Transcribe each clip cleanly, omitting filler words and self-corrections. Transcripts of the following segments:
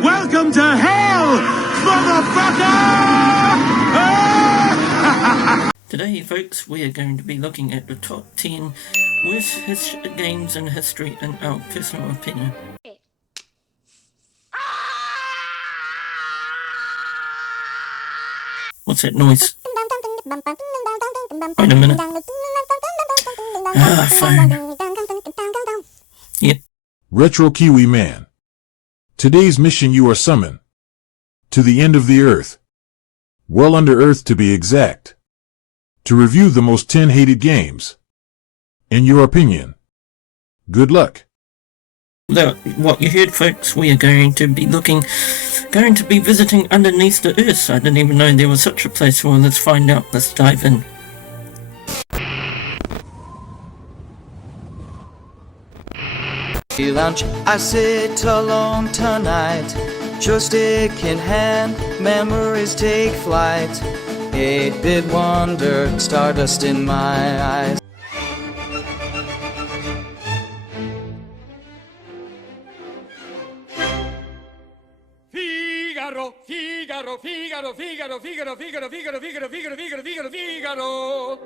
Welcome to hell, motherfucker! Today, folks, we are going to be looking at the top 10 worst games in history in our personal opinion. What's that noise? Wait a minute. Phone. Yep. Retro Kiwi Man. Today's mission, you are summoned to the end of the earth. Well under earth to be exact. To review the most 10 hated games. In your opinion. Good luck. What you heard, folks, we are going to be visiting underneath the earth. I didn't even know there was such a place. Well, let's find out. Let's dive in. Lunch, I sit alone tonight, joystick in hand, memories take flight. 8-bit wonder, stardust in my eyes. Figaro, Figaro, Figaro, Figaro, Figaro, Figaro, Figaro, Figaro, Figaro, Figaro, Figaro, Figaro, Figaro.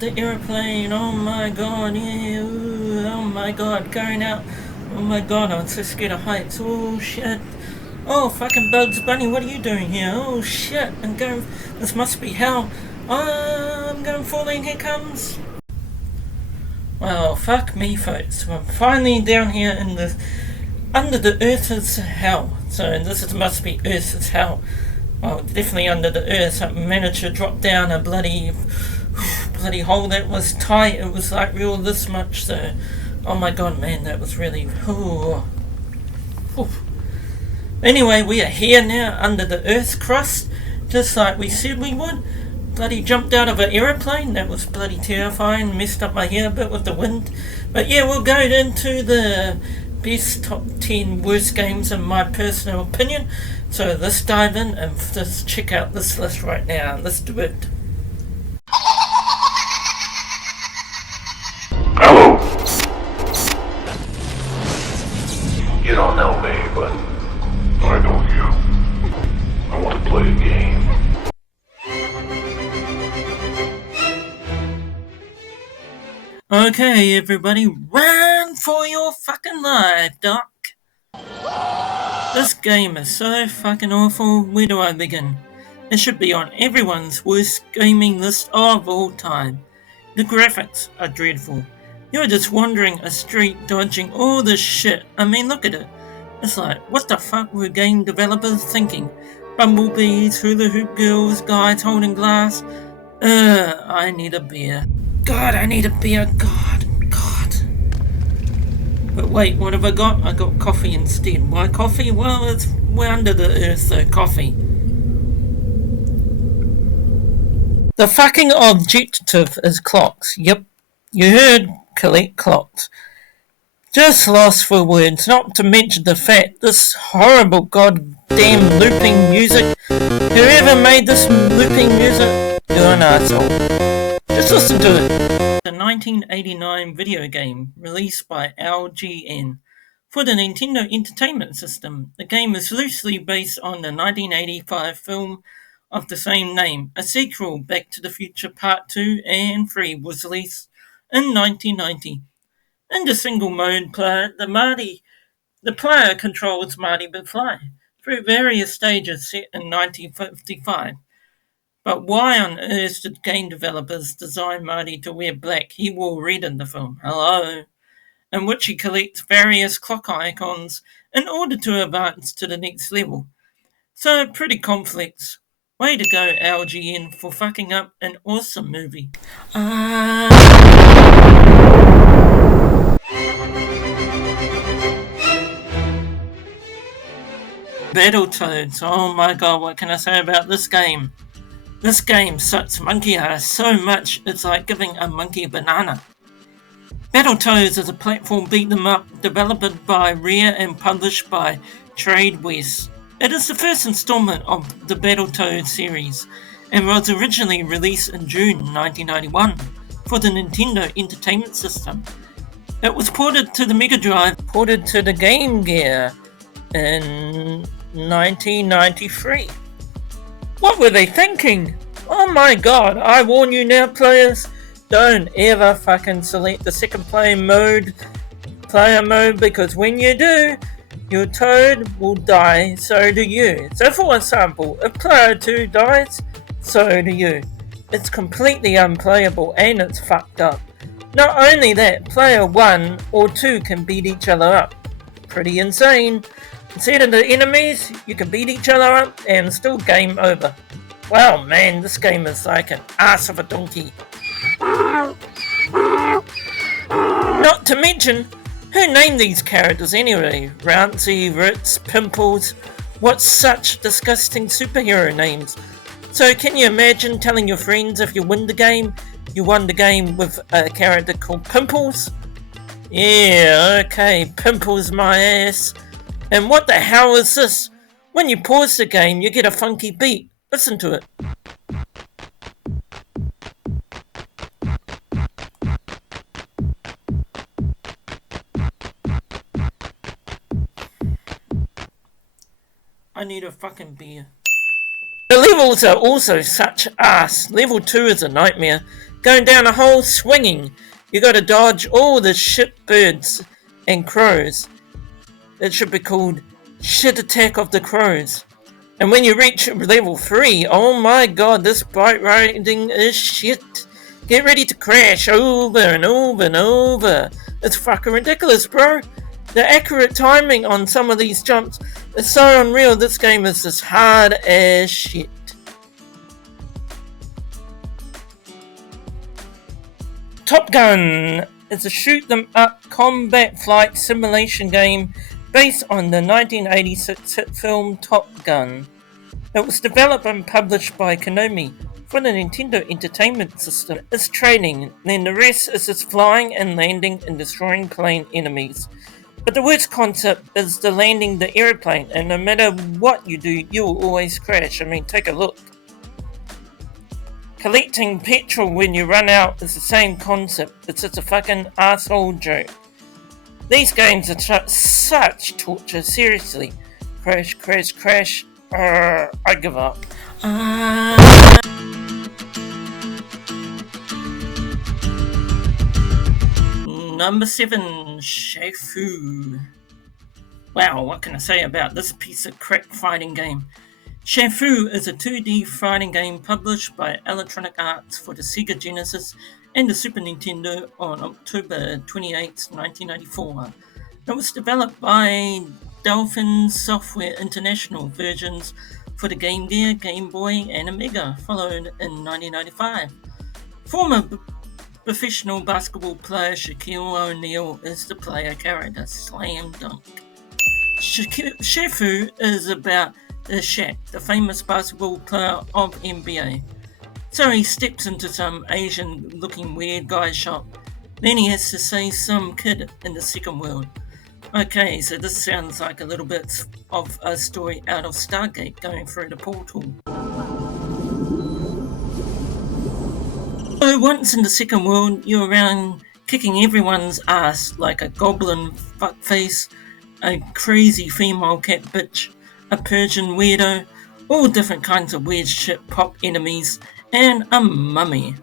The airplane, oh my god, yeah, ooh, oh my god, going out, oh my god, I'm so scared of heights, oh shit, oh fucking Bugs Bunny, what are you doing here, oh shit, this must be hell, I'm going falling, here comes. Well, fuck me, folks, I'm finally down here in the, under the earth's hell, so this must be earth's hell. Well, definitely under the earth. I managed to drop down a bloody hole that was tight. It was like real this much, so oh my god, man, that was really Anyway, we are here now under the earth's crust, just like we said we would. Bloody jumped out of an aeroplane. That was bloody terrifying. Messed up my hair a bit with the wind. But yeah, we'll go into the best top 10 worst games in my personal opinion. So let's dive in and just check out this list right now. Let's do it. Hello. You don't know me, but I know you. I want to play a game. Okay, everybody, run for your fucking life, Doc. This game is so fucking awful. Where do I begin? It should be on everyone's worst gaming list of all time. The graphics are dreadful. You're just wandering a street dodging all this shit. I mean, look at it. It's like, what the fuck were game developers thinking? Bumblebees, hula hoop girls, guys holding glass. I need a beer. God, I need a beer. God. But wait, what have I got? I got coffee instead. Why coffee? Well, we're under the earth, so coffee. The fucking objective is clocks. Yep, you heard, collect clocks. Just lost for words, not to mention the fact this horrible goddamn looping music. Whoever made this looping music, you're an asshole. Just listen to it. The 1989 video game released by LGN for the Nintendo Entertainment System. The game is loosely based on the 1985 film of the same name. A sequel, Back to the Future Part 2 and 3, was released in 1990. In the single mode player, the player controls Marty McFly through various stages set in 1955. But why on earth did game developers design Marty to wear black? He wore red in the film. Hello. In which he collects various clock icons in order to advance to the next level. So pretty complex. Way to go, LGN, for fucking up an awesome movie. Battletoads. Oh my god, what can I say about this game? This game sucks monkey ass so much it's like giving a monkey a banana. Battletoads is a platform beat 'em up developed by Rare and published by Tradewest. It is the first installment of the Battletoads series and was originally released in June 1991 for the Nintendo Entertainment System. It was ported to the Mega Drive, ported to the Game Gear in 1993. What were they thinking? Oh my god, I warn you now, players, don't ever fucking select the second player mode, because when you do, your Toad will die, so do you. So for example, if player 2 dies, so do you. It's completely unplayable and it's fucked up. Not only that, player 1 or 2 can beat each other up. Pretty insane. Instead of the enemies, you can beat each other up and still game over. Wow man, this game is like an ass of a donkey. Not to mention, who named these characters anyway? Rouncy, Ritz, Pimples. What such disgusting superhero names. So can you imagine telling your friends if you win the game, you won the game with a character called Pimples? Yeah, okay, Pimples my ass. And what the hell is this? When you pause the game, you get a funky beat. Listen to it. I need a fucking beer. The levels are also such ass. Level 2 is a nightmare. Going down a hole swinging. You gotta dodge all the shit birds and crows. It should be called Shit Attack of the Crows. And when you reach level 3, oh my god, this bike riding is shit. Get ready to crash over and over and over. It's fucking ridiculous, bro. The accurate timing on some of these jumps is so unreal. This game is just hard as shit. Top Gun is a shoot-them-up combat flight simulation game based on the 1986 hit film Top Gun. It was developed and published by Konami for the Nintendo Entertainment System. It's training, then the rest is just flying and landing and destroying plane enemies. But the worst concept is the landing the airplane, and no matter what you do, you will always crash. I mean, take a look. Collecting petrol when you run out is the same concept. It's just a fucking asshole joke. These games are such torture, seriously. Crash, crash, crash. I give up. Number 7, Shafu. Wow, what can I say about this piece of crap fighting game? Shafu is a 2D fighting game published by Electronic Arts for the Sega Genesis and the Super Nintendo on October 28, 1994. It was developed by Dolphin Software International. Versions for the Game Gear, Game Boy and Amiga followed in 1995. Former professional basketball player Shaquille O'Neal is the player character. Slam dunk. Shafu is about Shaq, the famous basketball player of NBA. So he steps into some Asian-looking weird guy's shop. Then he has to save some kid in the second world. Okay, so this sounds like a little bit of a story out of Stargate going through the portal. So once in the second world, you're around kicking everyone's ass like a goblin fuckface, a crazy female cat bitch, a Persian weirdo, all different kinds of weird shit pop enemies, and a mummy.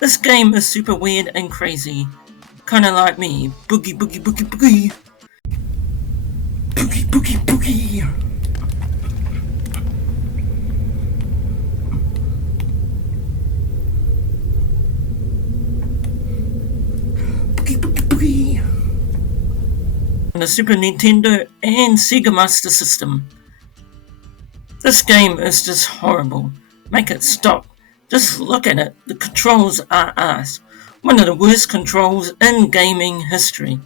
This game is super weird and crazy, kinda like me. Boogie boogie boogie boogie. Boogie boogie boogie. Boogie boogie boogie. On the Super Nintendo and Sega Master System. This game is just horrible. Make it stop. Just look at it. The controls are ass. One of the worst controls in gaming history.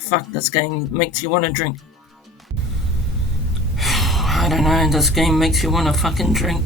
Fuck, this game makes you want to drink. I don't know, this game makes you want to fucking drink.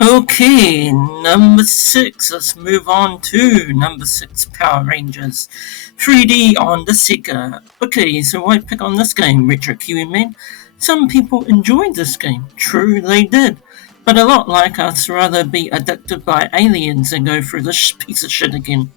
Okay, number 6. Let's move on to number 6, Power Rangers 3D on the Sega. Okay, so why pick on this game, Retro Kiwi Man? Some people enjoyed this game. True, they did. But a lot like us rather be abducted by aliens than go through this piece of shit again.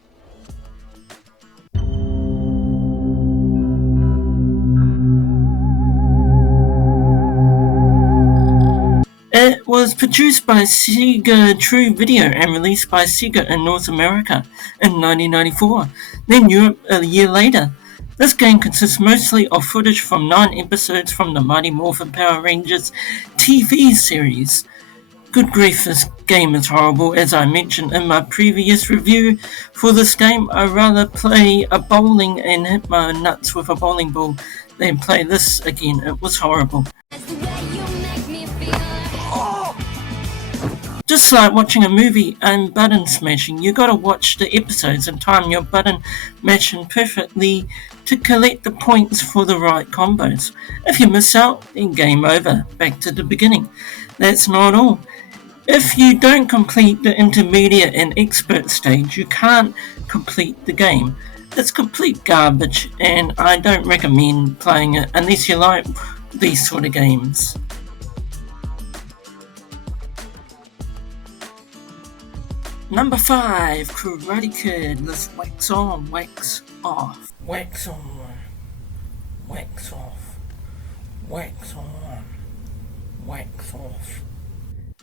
It was produced by Sega True Video and released by Sega in North America in 1994, then Europe a year later. This game consists mostly of footage from 9 episodes from the Mighty Morphin Power Rangers TV series. Good grief, this game is horrible. As I mentioned in my previous review for this game, I'd rather play a bowling and hit my nuts with a bowling ball than play this again. It was horrible. Just like watching a movie and button smashing, you gotta watch the episodes and time your button mashing perfectly to collect the points for the right combos. If you miss out, then game over, back to the beginning. That's not all. If you don't complete the intermediate and expert stage, you can't complete the game. It's complete garbage, and I don't recommend playing it unless you like these sort of games. Number 5, Karate Kid. Let's wax on, wax off. Wax on, wax off, wax on, wax off.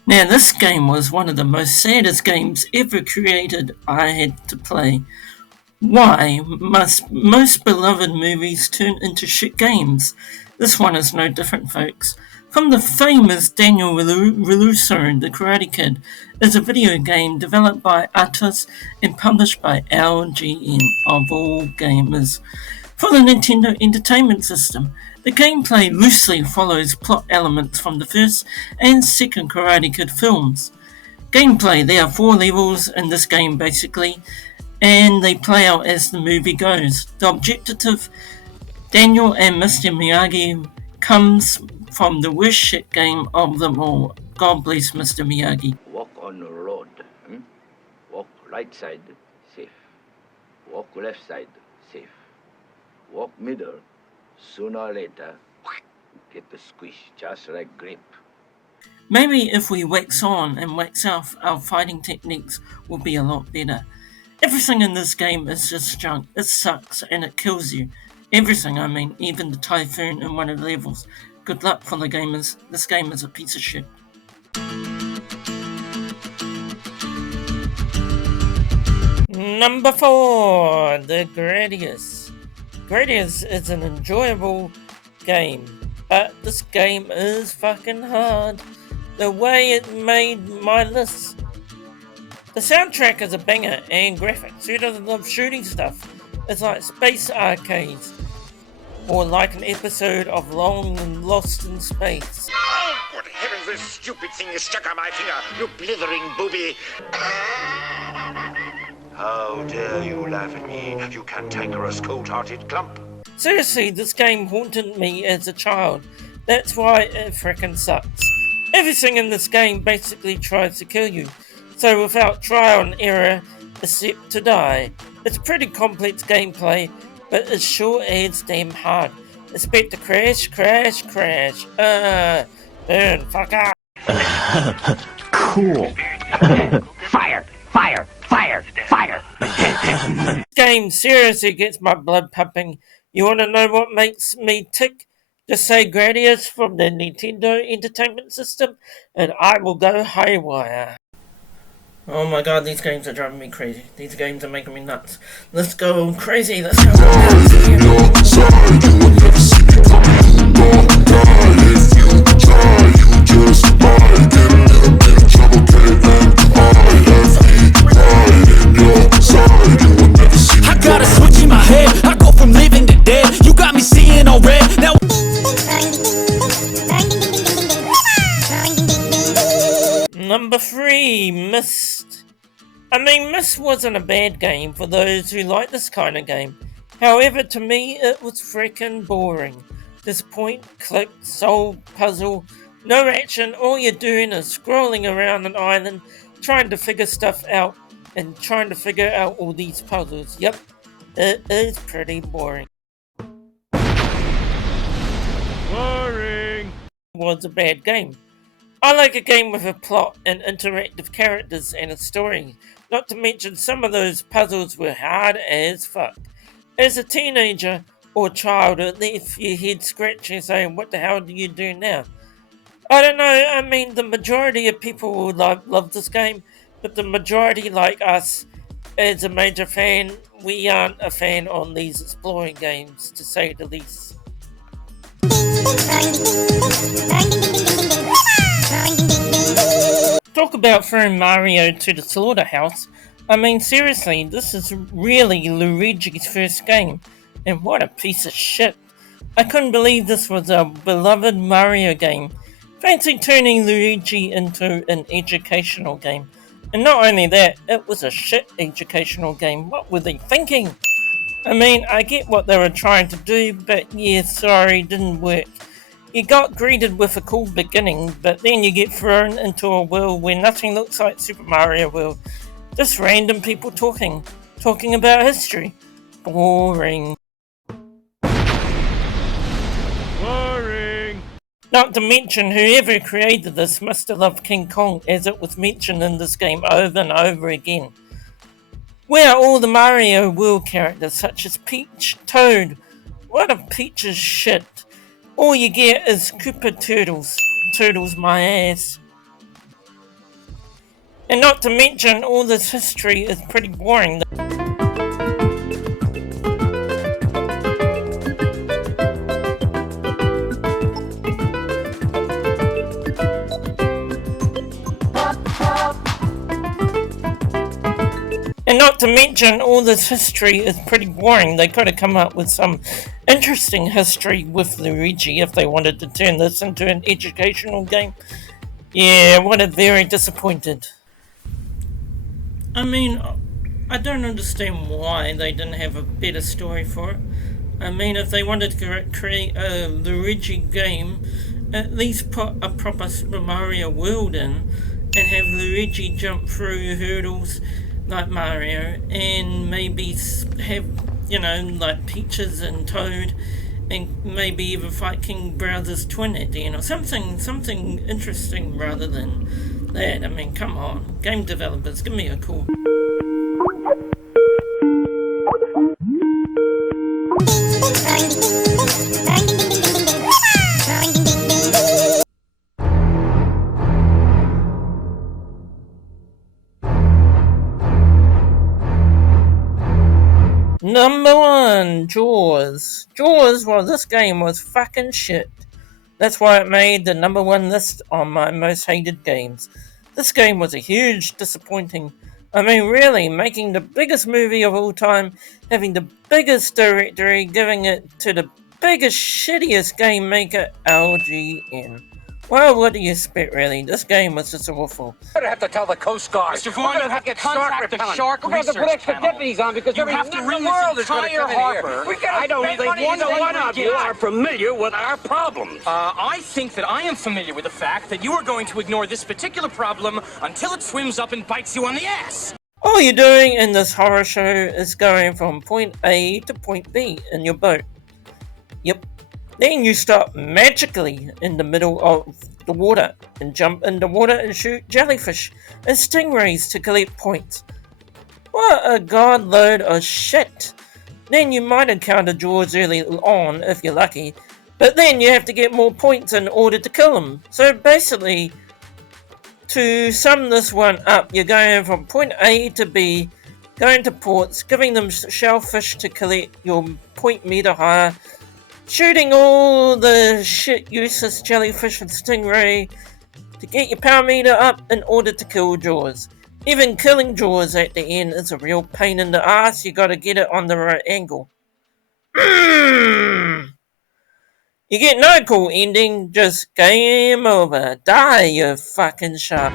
Now, this game was one of the most saddest games ever created I had to play. Why must most beloved movies turn into shit games? This one is no different, folks. From the famous Daniel Larusso, The Karate Kid is a video game developed by Atlus and published by LJN, of all gamers, for the Nintendo Entertainment System. The gameplay loosely follows plot elements from the first and second Karate Kid films. Gameplay, there are 4 levels in this game basically, and they play out as the movie goes. The objective, Daniel and Mr. Miyagi, comes from the worst shit game of them all. God bless Mr. Miyagi. Walk on the road. Walk right side, safe. Walk left side, safe. Walk middle. Sooner or later, get the squish just like grape. Maybe if we wax on and wax off, our fighting techniques will be a lot better. Everything in this game is just junk. It sucks and it kills you. Everything, I mean, even the typhoon in one of the levels. Good luck for the gamers. This game is a piece of shit. Number 4, The Gradius. Gradius is an enjoyable game, but this game is fucking hard. The way it made my list. The soundtrack is a banger and graphics. Who doesn't love shooting stuff? It's like Space Arcades, or like an episode of Long and Lost in Space. Oh, good heavens, this stupid thing is stuck on my finger, you blithering booby! How dare you laugh at me, you cantankerous, cold-hearted clump! Seriously, this game haunted me as a child. That's why it frickin' sucks. Everything in this game basically tries to kill you, so without trial and error, except to die. It's pretty complex gameplay, but it sure is damn hard. Expect to crash, crash, crash. Burn, fuck up. Cool. Fire, fire, fire, fire. This game seriously gets my blood pumping. You want to know what makes me tick? Just say Gradius from the Nintendo Entertainment System, and I will go haywire. Oh my god, these games are driving me crazy. These games are making me nuts. Let's go crazy, let's go I got a switch in my head. I go from living to dead. You got me seeing all red. Now Number 3, Myst. I mean, Myst wasn't a bad game for those who like this kind of game. However, to me, it was freaking boring. Just point, click, solve, puzzle, no action. All you're doing is scrolling around an island, trying to figure stuff out, and trying to figure out all these puzzles. Yep, it is pretty boring. Boring. Was a bad game. I like a game with a plot and interactive characters and a story. Not to mention some of those puzzles were hard as fuck. As a teenager or child, it left your head scratching saying, what the hell do you do now? I don't know, I mean the majority of people will love this game, but the majority like us, as a major fan, we aren't a fan on these exploring games, to say the least. Talk about throwing Mario to the slaughterhouse. I mean, seriously, this is really Luigi's first game, and what a piece of shit. I couldn't believe this was a beloved Mario game. Fancy turning Luigi into an educational game. And not only that, it was a shit educational game. What were they thinking? I mean, I get what they were trying to do, but yeah, sorry, didn't work. You got greeted with a cool beginning, but then you get thrown into a world where nothing looks like Super Mario World. Just random people talking about history. Boring. Boring. Not to mention, whoever created this must have loved King Kong, as it was mentioned in this game over and over again. Where are all the Mario World characters, such as Peach, Toad? What a piece of shit. All you get is Koopa Turtles. Turtles my ass. And not to mention, all this history is pretty boring. And not to mention, all this history is pretty boring. They could have come up with some interesting history with Luigi if they wanted to turn this into an educational game. Yeah, what a very disappointed. I mean, I don't understand why they didn't have a better story for it. I mean, if they wanted to create a Luigi game, at least put a proper Super Mario World in and have Luigi jump through hurdles like Mario, and maybe have, like Peaches and Toad, and maybe even fight King Bowser's twin at the end, or something interesting rather than that. I mean, come on, game developers, give me a call. Number 1, Jaws. Jaws, well, this game was fucking shit. That's why it made the number 1 list on my most hated games. This game was a huge disappointing. I mean, really, making the biggest movie of all time, having the biggest directory, giving it to the biggest, shittiest game maker, LGN. Well, what do you expect, really? This game was just awful. You're gonna have to tell the Coast Guard. Mr. Vaughn, you have to contact the shark We're going to put extra deputies on because You every have to in the ring world this is going to entire come in here. harbor. We gotta I don't spend think money one today. of you are familiar with our problems. I think that I am familiar with the fact that you are going to ignore this particular problem until it swims up and bites you on the ass. All you're doing in this horror show is going from point A to point B in your boat. Yep. Then you stop magically in the middle of the water and jump in the water and shoot jellyfish and stingrays to collect points. What a god load of shit. Then you might encounter Jaws early on if you're lucky, but then you have to get more points in order to kill him. So basically, to sum this one up, you're going from point A to B, going to ports, giving them shellfish to collect your point meter higher, shooting all the shit useless jellyfish and stingray to get your power meter up in order to kill Jaws. Even killing Jaws at the end is a real pain in the ass. You gotta get it on the right angle. You get no cool ending, just game over. Die, you fucking shark.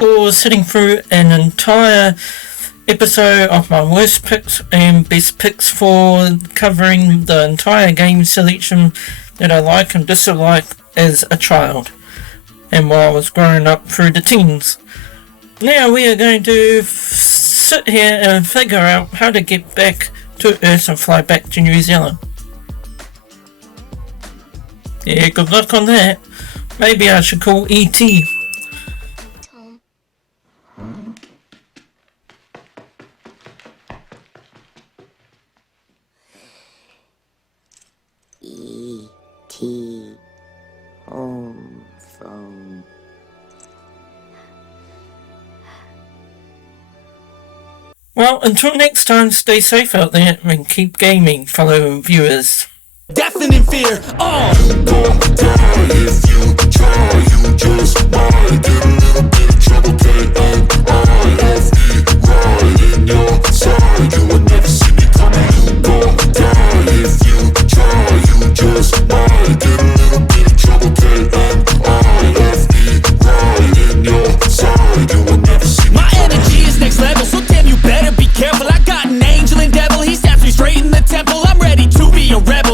Or sitting through an entire episode of my worst picks and best picks for covering the entire game selection that I like and dislike as a child and while I was growing up through the teens. Now we are going to sit here and figure out how to get back to Earth and fly back to New Zealand. Yeah, good luck on that. Maybe I should call E.T. E.T. home phone. Well, until next time, stay safe out there and keep gaming, fellow viewers. Deafening fear, Don't die if you try, you just might get a little bit of trouble, K-N-I-F-E, right in your side, you will never see me coming. Don't die if you try, you just might get a little bit of trouble, K-N-I-F-E, right in your side, you will never see me my coming. energy is next level, so damn you better be careful. I got an angel and devil, he snaps me straight in the temple. I'm ready to be a rebel.